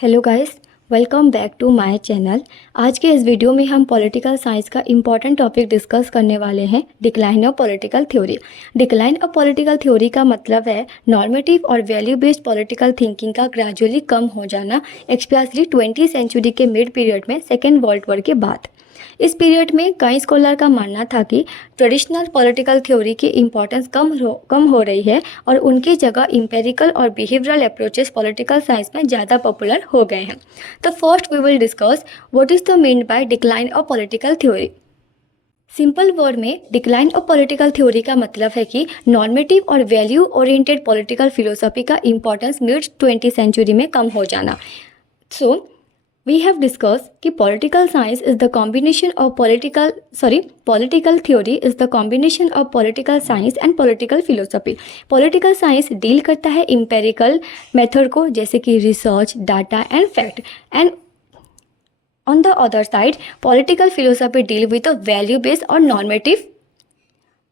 Hello guys, welcome back to my channel. आज के इस वीडियो में हम पॉलिटिकल साइंस का इम्पॉर्टेंट टॉपिक डिस्कस करने वाले हैं, decline of political theory. Decline of political theory का मतलब है नॉर्मेटिव और वैल्यू बेस्ड पॉलिटिकल थिंकिंग का ग्रेजुअली कम हो जाना, स्पेशली 20वीं सेंचुरी के मिड पीरियड में सेकेंड वर्ल्ड वॉर के बाद। इस पीरियड में कई स्कॉलर का मानना था कि ट्रेडिशनल पॉलिटिकल थ्योरी की इम्पोर्टेंस कम हो रही है और उनकी जगह इंपेरिकल और बिहेवियरल अप्रोचेस पॉलिटिकल साइंस में ज़्यादा पॉपुलर हो गए हैं। तो first we will discuss what is the mean by decline of political theory. Simple word में डिक्लाइन ऑफ पॉलिटिकल थ्योरी का मतलब है कि नॉर्मेटिव और वैल्यू ओरिएंटेड पॉलिटिकल फिलोसफी का इम्पोर्टेंस मिड 20वीं सेंचुरी में कम हो जाना। We have discussed कि political science is the combination of political theory is the combination of political science and political philosophy. Political science deal करता है empirical method को, जैसे कि research, data and fact, and on the other side political philosophy deal with the value based और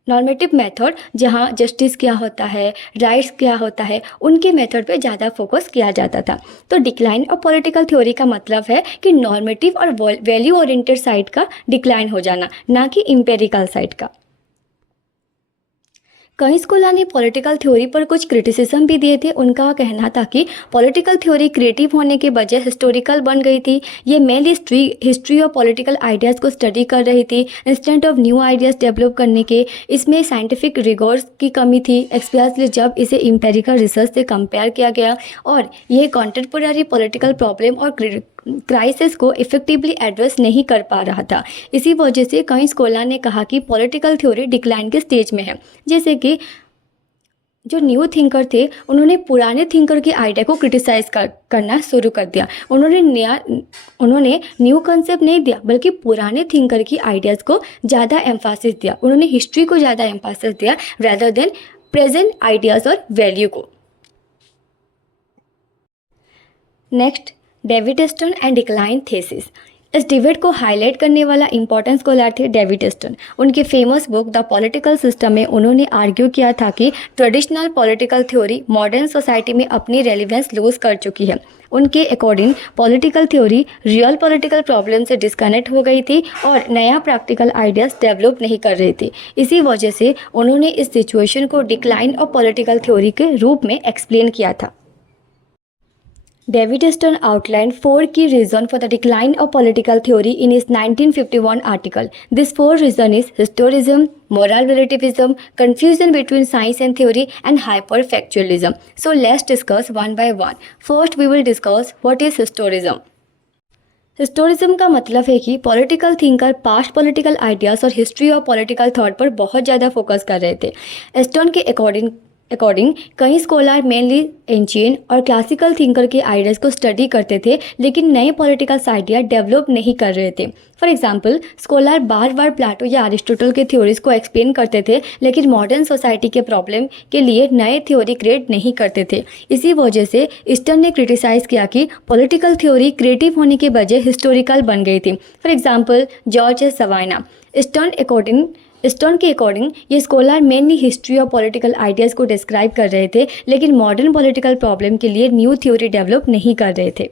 normative method, जहाँ justice क्या होता है, राइट्स क्या होता है, उनके मेथड पे ज़्यादा फोकस किया जाता था। तो डिक्लाइन ऑफ पॉलिटिकल थ्योरी का मतलब है कि नॉर्मेटिव और वैल्यू ओरिएंटेड साइड का डिक्लाइन हो जाना, ना कि एम्पिरिकल साइड का। कई स्कॉलर ने पॉलिटिकल थ्योरी पर कुछ क्रिटिसिज्म भी दिए थे। उनका कहना था कि पॉलिटिकल थ्योरी क्रिएटिव होने के बजाय हिस्टोरिकल बन गई थी। ये mainly history of political ideas को स्टडी कर रही थी instant of new ideas develop करने के। इसमें साइंटिफिक रिगोर्स की कमी थी, स्पेशली जब इसे एम्पिरिकल रिसर्च से कंपेयर किया गया, और यह कॉन्टेम्पोररी पॉलिटिकल प्रॉब्लम और क्राइसिस को इफेक्टिवली एड्रेस नहीं कर पा रहा था। इसी वजह से कई स्कॉलर ने कहा कि पॉलिटिकल थ्योरी डिक्लाइन के स्टेज में है। जैसे कि जो न्यू थिंकर थे, उन्होंने पुराने थिंकर के आइडिया को क्रिटिसाइज करना शुरू कर दिया। उन्होंने न्यू कंसेप्ट नहीं दिया, बल्कि पुराने थिंकर की आइडियाज़ को ज़्यादा एम्फासिस दिया। उन्होंने हिस्ट्री को ज़्यादा एम्फासिस दिया रेदर देन प्रेजेंट आइडियाज़ और वैल्यू को। Next, David stone and decline thesis. इस डिबेट को हाईलाइट करने वाला इंपॉर्टेंट स्कॉलर थे डेविड स्टोन। उनके famous book the political system में उन्होंने आर्ग्यू किया था कि traditional political theory modern society में अपनी रेलिवेंस लूज कर चुकी है। उनके according political theory real political problem से डिस्कनेक्ट हो गई थी और नया प्रैक्टिकल आइडियाज़ डेवलप नहीं कर रही थी। इसी वजह से उन्होंने इस सिचुएशन को डिक्लाइन ऑफ पॉलिटिकल थ्योरी के रूप में एक्सप्लेन किया था। David Stone outlined 4 key reasons for the decline of political theory in his 1951 article. These 4 reasons is historicism, moral relativism, confusion between science and theory, and hyperfactualism. So let's discuss one by one. First, we will discuss what is historicism. हिस्टोरिज्म का मतलब है कि political thinker past political ideas और history of political thought पर बहुत ज़्यादा focus कर रहे थे। एस्टोन के अकॉर्डिंग कई स्कॉलर मेनली एंशिएंट और क्लासिकल थिंकर के आइडियाज़ को स्टडी करते थे, लेकिन नए पॉलिटिकल आइडिया डेवलप नहीं कर रहे थे। फॉर एग्जांपल, स्कॉलर बार बार प्लेटो या अरिस्टोटल के थ्योरीज को एक्सप्लेन करते थे, लेकिन मॉडर्न सोसाइटी के प्रॉब्लम के लिए नए थ्योरी क्रिएट नहीं करते थे। इसी वजह से ईस्टर्न ने क्रिटिसाइज किया कि पॉलिटिकल थ्योरी क्रिएटिव होने के बजाय हिस्टोरिकल बन गई थी। For example, George Sabine. Stone के अकॉर्डिंग ये स्कॉलर मेनली हिस्ट्री और पॉलिटिकल आइडियाज़ को डिस्क्राइब कर रहे थे, लेकिन मॉडर्न पॉलिटिकल प्रॉब्लम के लिए न्यू थ्योरी डेवलप नहीं कर रहे थे।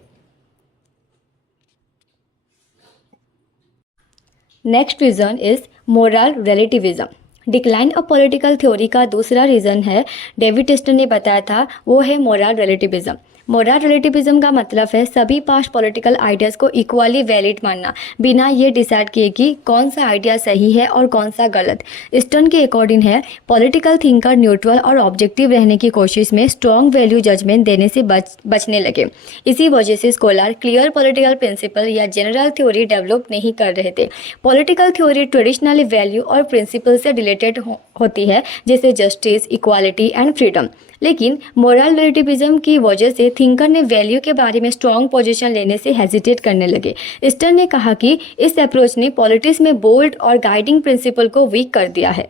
Next reason is moral relativism. Decline of political theory का दूसरा रीज़न है, डेविड स्टोन ने बताया था, वो है मोरल रिलेटिविज्म। मोरल रिलेटिविज्म का मतलब है सभी पास्ट पॉलिटिकल आइडियाज़ को इक्वली वैलिड मानना, बिना ये डिसाइड किए कि कौन सा आइडिया सही है और कौन सा गलत। स्टोन के अकॉर्डिंग है, पॉलिटिकल थिंकर न्यूट्रल और ऑब्जेक्टिव रहने की कोशिश में स्ट्रॉन्ग वैल्यू जजमेंट देने से बचने लगे। इसी वजह से स्कॉलर क्लियर पॉलिटिकल प्रिंसिपल या जनरल थ्योरी डेवलप नहीं कर रहे थे। पॉलिटिकल थ्योरी ट्रेडिशनली वैल्यू और प्रिंसिपल से रिलेटेड होती है, जैसे जस्टिस, इक्वालिटी एंड फ्रीडम। लेकिन मोरल रिलेटिविज्म की वजह से थिंकर ने वैल्यू के बारे में स्ट्रॉन्ग पोजीशन लेने से हेजिटेट करने लगे। स्टर्न ने कहा कि इस अप्रोच ने पॉलिटिक्स में बोल्ड और गाइडिंग प्रिंसिपल को वीक कर दिया है।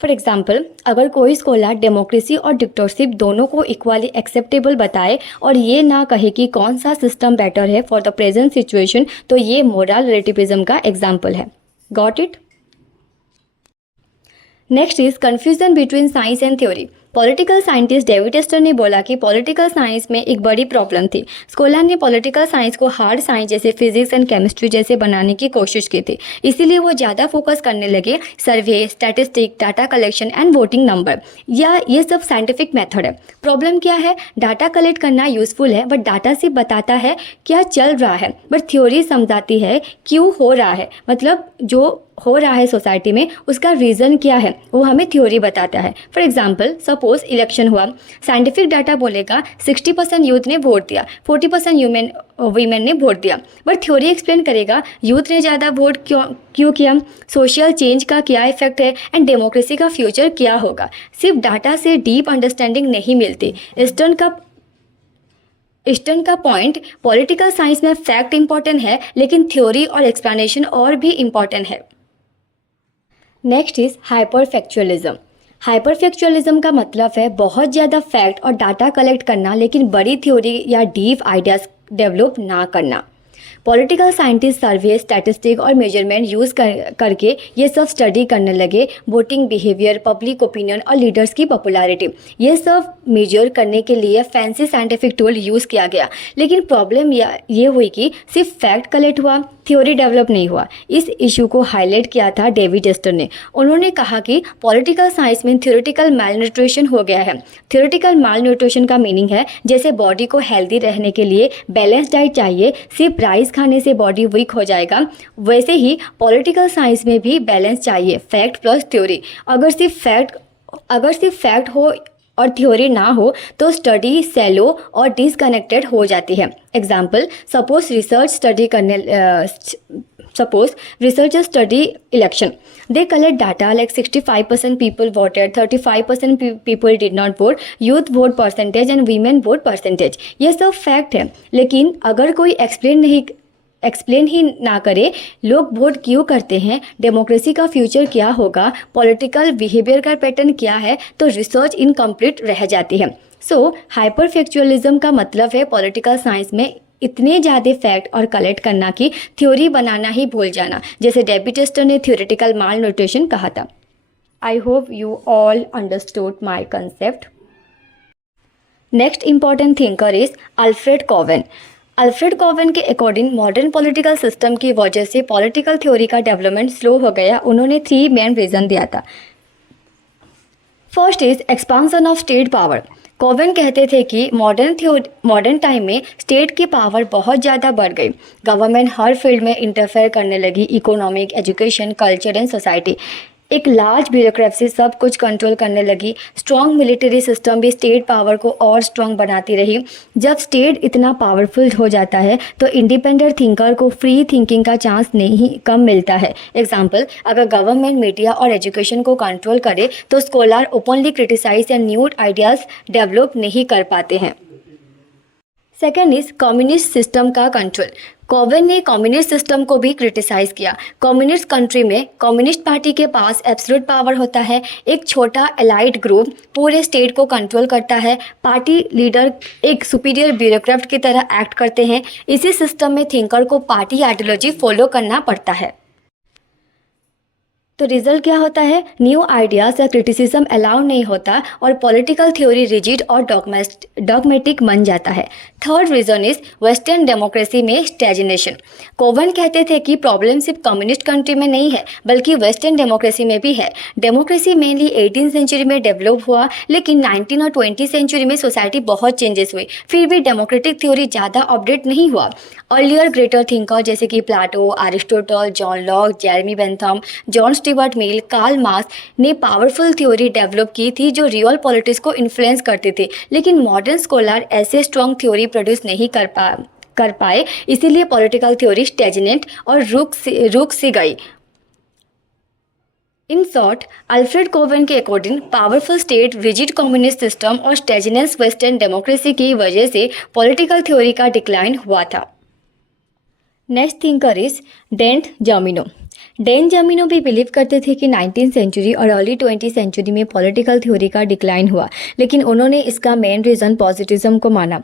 फॉर एग्जाम्पल, अगर कोई स्कॉलर डेमोक्रेसी और डिक्टेटरशिप दोनों को इक्वली एक्सेप्टेबल बताए और ये ना कहे कि कौन सा सिस्टम बेटर है फॉर द प्रेजेंट सिचुएशन, तो ये मोरल रिलेटिविज्म का एग्जाम्पल है। Got it? Next is confusion between science and theory. Political scientist David Easton ने बोला कि पॉलिटिकल साइंस में एक बड़ी प्रॉब्लम थी। स्कोला ने पॉलिटिकल साइंस को हार्ड साइंस जैसे फिजिक्स एंड केमिस्ट्री जैसे बनाने की कोशिश की थी, इसीलिए वो ज़्यादा फोकस करने लगे survey, statistic, data collection and voting number, या ये सब साइंटिफिक मेथड है। प्रॉब्लम क्या है, डाटा कलेक्ट करना यूजफुल है, बट डाटा सिर्फ बताता है क्या चल रहा है, बट थ्योरी समझाती है क्यों हो रहा है, मतलब जो हो रहा है सोसाइटी में उसका रीज़न क्या है वो हमें थ्योरी बताता है। फॉर एग्जांपल, सपोज इलेक्शन हुआ, साइंटिफिक डाटा बोलेगा 60% यूथ ने वोट दिया, 40% वीमेन ने वोट दिया, बट थ्योरी एक्सप्लेन करेगा यूथ ने ज़्यादा वोट क्यों किया, सोशल चेंज का क्या इफेक्ट है एंड डेमोक्रेसी का फ्यूचर क्या होगा। सिर्फ डाटा से डीप अंडरस्टैंडिंग नहीं मिलती। ईस्टर्न का पॉइंट, पॉलिटिकल साइंस में फैक्ट इंपॉर्टेंट है लेकिन थ्योरी और एक्सप्लेनेशन और भी इम्पॉर्टेंट है। Next is हाइपरफैक्चुअलिज्म। हाइपरफैक्चुअलिज्म का मतलब है बहुत ज़्यादा फैक्ट और डाटा कलेक्ट करना लेकिन बड़ी थ्योरी या डीप आइडियाज डेवलप ना करना। पॉलिटिकल साइंटिस्ट सर्वे, स्टैटिस्टिक और मेजरमेंट यूज़ करके ये सब स्टडी करने लगे, वोटिंग बिहेवियर, पब्लिक ओपिनियन और लीडर्स की पॉपुलैरिटी। ये सब मेजर करने के लिए फैंसी साइंटिफिक टूल यूज़ किया गया, लेकिन प्रॉब्लम ये हुई कि सिर्फ फैक्ट कलेक्ट हुआ, थ्योरी डेवलप नहीं हुआ। इस इशू को हाईलाइट किया था डेविड एस्टर ने। उन्होंने कहा कि पॉलिटिकल साइंस में थ्योरेटिकल मालन्यूट्रिशन हो गया है। थ्योरेटिकल मालन्यूट्रिशन का मीनिंग है जैसे बॉडी को हेल्दी रहने के लिए बैलेंस डाइट चाहिए, सिर्फ राइस खाने से बॉडी वीक हो जाएगा, वैसे ही पॉलिटिकल साइंस में भी बैलेंस चाहिए, फैक्ट प्लस थ्योरी। अगर सिर्फ फैक्ट हो और थ्योरी ना हो तो स्टडी सेलो और डिसकनेक्टेड हो जाती है। Example, suppose researchers study election, they collect data like 65% people voted, 35% people did not vote, youth vote percentage and women vote percentage. ये सब फैक्ट है, लेकिन अगर कोई एक्सप्लेन ही ना करे लोग वोट क्यों करते हैं, डेमोक्रेसी का फ्यूचर क्या होगा, पॉलिटिकल बिहेवियर का पैटर्न क्या है, तो रिसर्च इनकम्प्लीट रह जाती है। सो हाइपरफैक्चुअलिज्म का मतलब है पॉलिटिकल साइंस में इतने ज़्यादा फैक्ट और कलेक्ट करना कि थ्योरी बनाना ही भूल जाना, जैसे डेविड एस्टर ने थ्योरेटिकल मालन्यूट्रिशन कहा था। I hope you all understood my concept. Next important thinker is Alfred Cobban. Alfred Cobban के अकॉर्डिंग मॉडर्न पॉलिटिकल सिस्टम की वजह से पॉलिटिकल थ्योरी का डेवलपमेंट स्लो हो गया। उन्होंने 3 मेन रीज़न दिया था। First is expansion of state power. Cobban कहते थे कि मॉडर्न टाइम में स्टेट की पावर बहुत ज़्यादा बढ़ गई। गवर्नमेंट हर फील्ड में इंटरफेयर करने लगी, economic, education, culture and society. एक लार्ज ब्यूरोक्रेसी सब कुछ कंट्रोल करने लगी। स्ट्रॉन्ग मिलिट्री सिस्टम भी स्टेट पावर को और स्ट्रॉन्ग बनाती रही। जब स्टेट इतना पावरफुल हो जाता है तो इंडिपेंडेंट थिंकर को फ्री थिंकिंग का चांस नहीं कम मिलता है। एग्जाम्पल, अगर गवर्नमेंट मीडिया और एजुकेशन को कंट्रोल करे तो स्कॉलर ओपनली क्रिटिसाइज या न्यू आइडियाज़ डेवलप नहीं कर पाते हैं। सेकेंड इज कम्युनिस्ट सिस्टम का कंट्रोल। कोवेन ने कम्युनिस्ट सिस्टम को भी क्रिटिसाइज किया। कम्युनिस्ट कंट्री में कम्युनिस्ट पार्टी के पास एब्सोल्यूट पावर होता है। एक छोटा एलाइट ग्रुप पूरे स्टेट को कंट्रोल करता है। पार्टी लीडर एक सुपीरियर ब्यूरोक्रेट की तरह एक्ट करते हैं। इसी सिस्टम में थिंकर को पार्टी आइडियोलॉजी फॉलो करना पड़ता है। तो रिजल्ट क्या होता है, न्यू आइडियाज़ या क्रिटिसिज्म अलाउ नहीं होता और पॉलिटिकल थ्योरी रिजिड और डॉगमेटिक बन जाता है। Third reason is western democracy में स्टैग्नेशन। कोवेन कहते थे कि प्रॉब्लम सिर्फ कम्युनिस्ट कंट्री में नहीं है बल्कि वेस्टर्न डेमोक्रेसी में भी है। डेमोक्रेसी मेनली 18th सेंचुरी में डेवलप हुआ, लेकिन 19 और 20th सेंचुरी में सोसाइटी बहुत चेंजेस हुई, फिर भी डेमोक्रेटिक थ्योरी ज़्यादा अपडेट नहीं हुआ। अर्लियर ग्रेटर थिंकर जैसे कि Plato, Aristotle, John Locke, Jeremy Bentham, John Stuart Mill, Karl Marx ने पावरफुल थ्योरी डेवलप की थी जो रियल पॉलिटिक्स को इन्फ्लुएंस करती थी। लेकिन मॉडर्न स्कॉलर ऐसे स्ट्रॉन्ग थ्योरी प्रोड्यूस नहीं कर पाए, इसीलिए पॉलिटिकल थ्योरी स्टैग्नेंट और रुक सी गई। इन शॉर्ट, अल्फ्रेड कोवेन के according powerful state, rigid communist system और स्टैग्नेंस वेस्टर्न डेमोक्रेसी की वजह से पॉलिटिकल थ्योरी का डिक्लाइन हुआ था। Next thinker is Dante Germino. Dante Germino भी बिलीव करते थे कि 19th सेंचुरी और अर्ली 20th सेंचुरी में पॉलिटिकल थ्योरी का डिक्लाइन हुआ, लेकिन उन्होंने इसका मेन रीज़न पॉजिटिज्म को माना।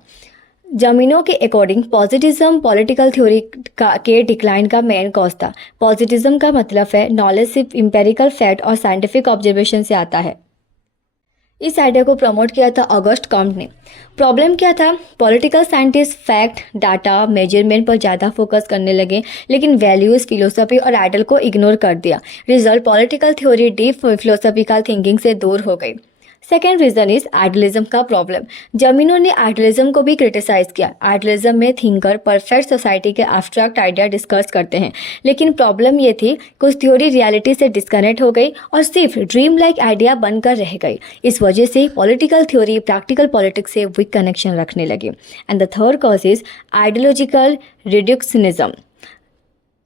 जर्मिनो के अकॉर्डिंग पॉजिटिज्म पॉलिटिकल थ्योरी के डिक्लाइन का मेन कॉज था। पॉजिटिज्म का मतलब है नॉलेज सिर्फ एम्पेरिकल फैक्ट और साइंटिफिक ऑब्जर्वेशन से आता है। इस आइडिया को प्रमोट किया था ऑगस्ट कॉम्ट ने। प्रॉब्लम क्या था? Political scientist fact, data, measurement पर ज़्यादा फोकस करने लगे, लेकिन वैल्यूज़, फिलोसफी और आइडल को इग्नोर कर दिया। Result, political theory deep philosophical thinking से दूर हो गई। सेकेंड रीजन इज आइडलिज्म का प्रॉब्लम। जमीनों ने आइडलिज्म को भी क्रिटिसाइज किया। आइडलिज्म में थिंकर परफेक्ट सोसाइटी के एब्स्ट्रैक्ट आइडिया डिस्कस करते हैं, लेकिन प्रॉब्लम ये थी कुछ थ्योरी रियलिटी से डिस्कनेक्ट हो गई और सिर्फ ड्रीम लाइक आइडिया बनकर रह गई। इस वजह से पॉलिटिकल थ्योरी प्रैक्टिकल पॉलिटिक्स से वीक कनेक्शन रखने लगे। And the third cause is ideological reductionism.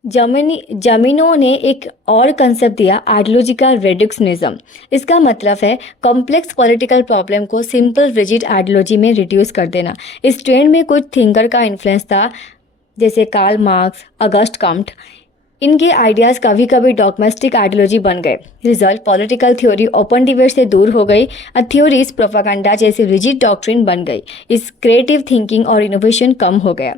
Germino ने एक और कंसेप्ट दिया, आइडियोलॉजिकल रिड्यूक्शनिज्म। इसका मतलब है कॉम्प्लेक्स पॉलिटिकल प्रॉब्लम को सिंपल रिजिड आइडियोलॉजी में रिड्यूस कर देना। इस ट्रेंड में कुछ थिंकर का इन्फ्लुएंस था, जैसे कार्ल मार्क्स, ऑगस्ट कॉम्ट। इनके आइडियाज़ कभी कभी डॉगमेस्टिक आइडियोलॉजी बन गए। Result, political theory open debate से दूर हो गई और थ्योरीज प्रोपागेंडा जैसी रिजिड डॉक्ट्रिन बन गई। इस क्रिएटिव थिंकिंग और इनोवेशन कम हो गया।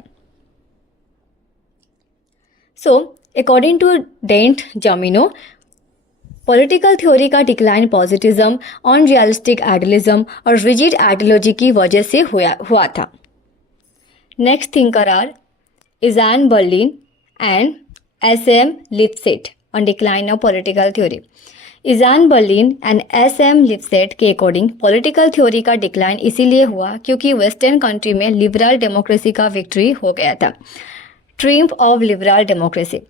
So, according to Dent Jamino, political theory का डिक्लाइन पॉजिटिज्म, अनरियलिस्टिक आइडियलिज्म और रिजिड आइडियोलॉजी की वजह से हुआ था। Next thinker are Isaiah Berlin and SM Lipset on decline of political theory. इजान Berlin and SM Lipset के अकॉर्डिंग पॉलिटिकल थ्योरी का decline इसीलिए हुआ क्योंकि वेस्टर्न कंट्री में लिबरल डेमोक्रेसी का विक्ट्री हो गया था। Triumph of liberal democracy.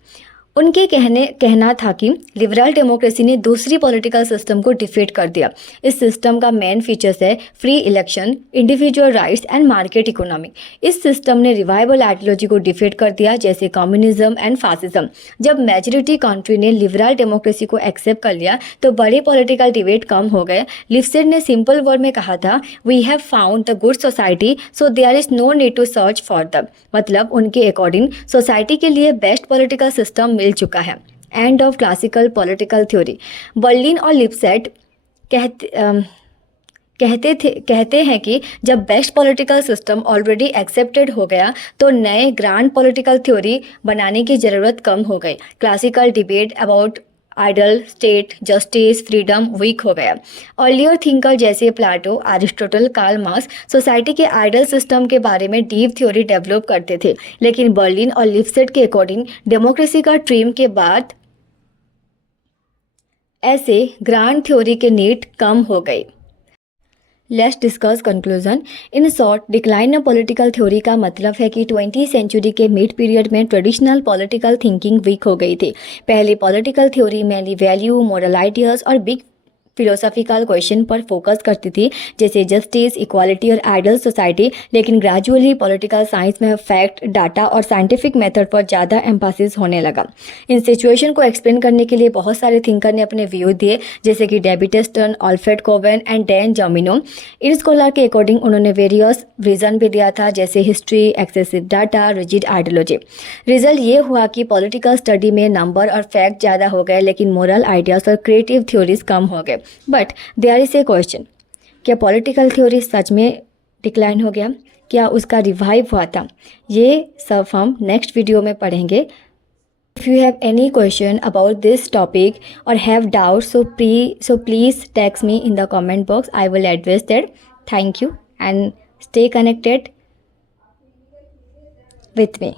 उनके कहना था कि लिबरल डेमोक्रेसी ने दूसरी पॉलिटिकल सिस्टम को डिफीट कर दिया। इस सिस्टम का मेन फीचर्स है free election, individual rights and market economy. इस सिस्टम ने रिवाइवल आइडियोलॉजी को डिफीट कर दिया, जैसे कम्युनिज्म एंड फासिज्म। जब मेजॉरिटी कंट्री ने लिबरल डेमोक्रेसी को एक्सेप्ट कर लिया तो बड़े पॉलिटिकल डिबेट कम हो गए। लिप्सेट ने सिंपल वर्ड में कहा था, we have found the good society so there is no need to search for the. मतलब उनके अकॉर्डिंग सोसाइटी के लिए बेस्ट पॉलिटिकल सिस्टम मिल चुका है। End of classical political theory. Berlin और लिप्सेट कहते हैं कि जब best political system already accepted हो गया तो नए ग्रांड पॉलिटिकल थ्योरी बनाने की ज़रूरत कम हो गई। Classical debate about ideal, state, justice, freedom weak हो गया। अर्लियर थिंकर जैसे Plato, Aristotle, Karl Marx society के आइडल सिस्टम के बारे में डीप थ्योरी डेवलप करते थे, लेकिन बर्लिन और लिप्सेट के अकॉर्डिंग डेमोक्रेसी का ट्रीम के बाद ऐसे ग्रांड थ्योरी के नीड कम हो गई। Let's discuss conclusion. In short, decline of political theory का मतलब है कि 20वीं सेंचुरी के मिड पीरियड में ट्रेडिशनल पॉलिटिकल थिंकिंग वीक हो गई थी। पहले political theory mainly value, moral ideas और बिग फिलोसॉफिकल क्वेश्चन पर फोकस करती थी, जैसे जस्टिस, इक्वालिटी और आइडल सोसाइटी, लेकिन ग्रेजुअली पॉलिटिकल साइंस में फैक्ट, डाटा और साइंटिफिक मेथड पर ज़्यादा एम्फासिस होने लगा। इन सिचुएशन को एक्सप्लेन करने के लिए बहुत सारे थिंकर ने अपने व्यू दिए, जैसे कि David Stern, Alfred Cobban and Dan Germino. इन स्कॉलर के अकॉर्डिंग उन्होंने वेरियस रीज़न भी दिया था, जैसे history, excessive data, rigid ideology. Result ये हुआ कि पॉलिटिकल स्टडी में नंबर और फैक्ट ज़्यादा हो गए, लेकिन मोरल आइडियाज और क्रिएटिव थ्योरीज कम हो गए। But there is a question, क्या पॉलिटिकल थ्योरी सच में डिक्लाइन हो गया? क्या उसका रिवाइव हुआ था? ये सब हम नेक्स्ट वीडियो में पढ़ेंगे। If you have any question about this topic or have doubts, so please text me in the comment box. I will address that. Thank you and stay connected with me.